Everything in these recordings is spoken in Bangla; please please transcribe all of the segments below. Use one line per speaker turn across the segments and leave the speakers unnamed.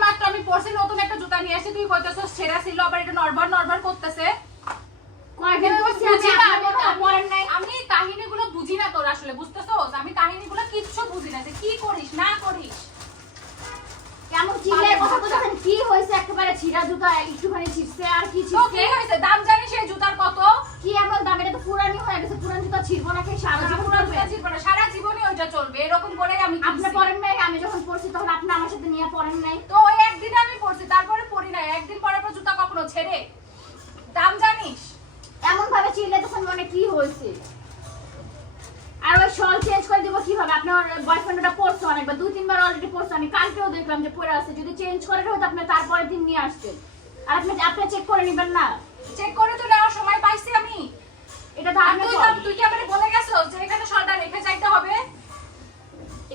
মাত্র আমি পরছি নতুন একটা জুতা নিয়ে আসি তুই কইতেছস ছেঁড়া ছিল আবার এটা নরবার নরবার করতেছে। আমি-
কথা নাই।
আমি কাহিনীগুলো বুঝি না তোর আসলে বুঝতেছো? আমি কাহিনীগুলো কিচ্ছু বুঝি না যে কি করিস না করিস।
কেমন চিল্লায় কথা বলতেছেন কি হয়েছে? একেবারে ছিঁড়া জুতা একটুখানি ছিঁড়ছে আর কি ছিঁড়ছে
কি হয়েছে দাম জানিস এই জুতার কত
কি এমন দাম এটা তো পুরানি হয়ে গেছে পুরান জুতা ছিঁড়বো নাকি সারা জীবন
পুরো
পরবে?
জুতা ছিঁড়বে না, সারা জীবনই চলবে এরকম করে আমি
আপনি। পরেন নাই আমি যখন পড়ছি তখন আপনি আমার সাথে নিয়ে পড়েন নাই।
তো ওই একদিন আমি পরছি তারপরে পরি না একদিন পরার পর জুতা কখনো ছেড়ে? দাম জানিস?
এমন ভাবে চিল্লে তখন মনে কি হয়েছে? আর ওই শল চেঞ্জ করে দিব কীভাবে? আপনার বয়ফ্রেন্ড ওটা পড়ছে অনেকবার দুই তিনবার অলরেডি পড়ছে। আমি কালকেও দেখলাম যে পড়ে আছে। যদি চেঞ্জ করে হতো আপনি তারপরের দিন নিয়ে আসতেন। আর আপনি আপনি চেক করে নেবেন না।
চেক করে তো নেওয়ার সময় পাইছি আমি।
এটা তো আপনি
তুই তো- তুই কি আমাকে বলে গেছো যে এখানে সলটা রেখে যাইতে হবে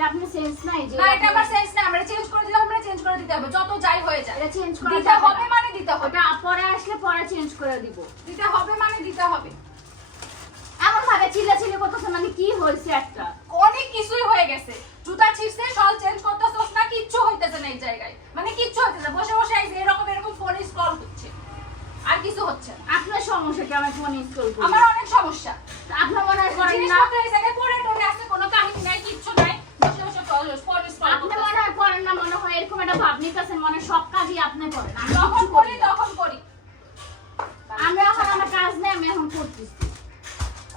এটা আপনি সেন্স নাই যে
না এটা আমার সেন্স না আমরা চেঞ্জ করে দিলে আমরা চেঞ্জ করে দিতে হবে। যত যাই হয়ে যায়
এটা চেঞ্জ করা
দিতে হবে মানে দিতে হবে।
ওটা পরে আসলে পরে চেঞ্জ করে দিব।
দিতে হবে মানে দিতে হবে।
এমন ভাবে চিল্লা চিল্লি করতেছে মানে কি হয়েছে একটা?
অনেক কিছুই হয়ে গেছে। জুতা ছিঁড়ছে সল চেঞ্জ করতেছস না কিচ্ছু হইতেছে না এই জায়গায়। মানে কিচ্ছু হইতেছে বসে বসে এরকম এরকম ফোনে স্ক্রল করছে আর কিছু হচ্ছে না।
আপনার সমস্যা কি? আমার ফোন করি।
আমার অনেক সমস্যা।
আপনার মনে হয় করেন না
জিনিসপত্র এই জায়গায় পড়ে টরে আছে কোনো কাহিনী নাই কিচ্ছু নাই বসে বসে ফোন স্ক্রল
আপনি মনে হয় করেন না মনে হয় এরকম একটা ভাব নিতেছেন মনে হয় সব
যখন করি
করি
তখন করি।
আমি এখন আমার কাজ নেই আমি এখন করতেছি।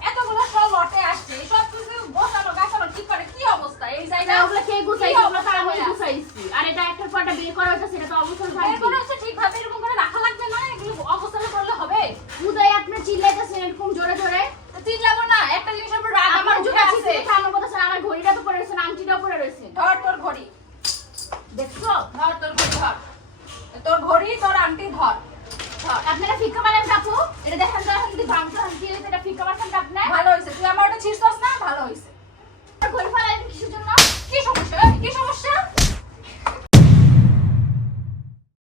এতগুলো সব লটে আসছে সব কিছু গোছানো গাছানো ঠিক করে কি অবস্থা? এই
এটা ওগুলো কে গুছাইছে? ওগুলো তো আমি গুছাইছি। আর এটা একটার পর একটা বের করা হচ্ছে সেটা তো অবসর
বের
থাকবে
হচ্ছে ঠিকভাবে এরকম করে রাখা লাগবে না এগুলো অবস্থানে করলে হবে।
উদয় আপনি চিল্লাইতেছেন এরকম জোরে জোরে?
চিনলাম না একটা জিনিসের আংটি ধর
আপনারা শিক্ষা মারেন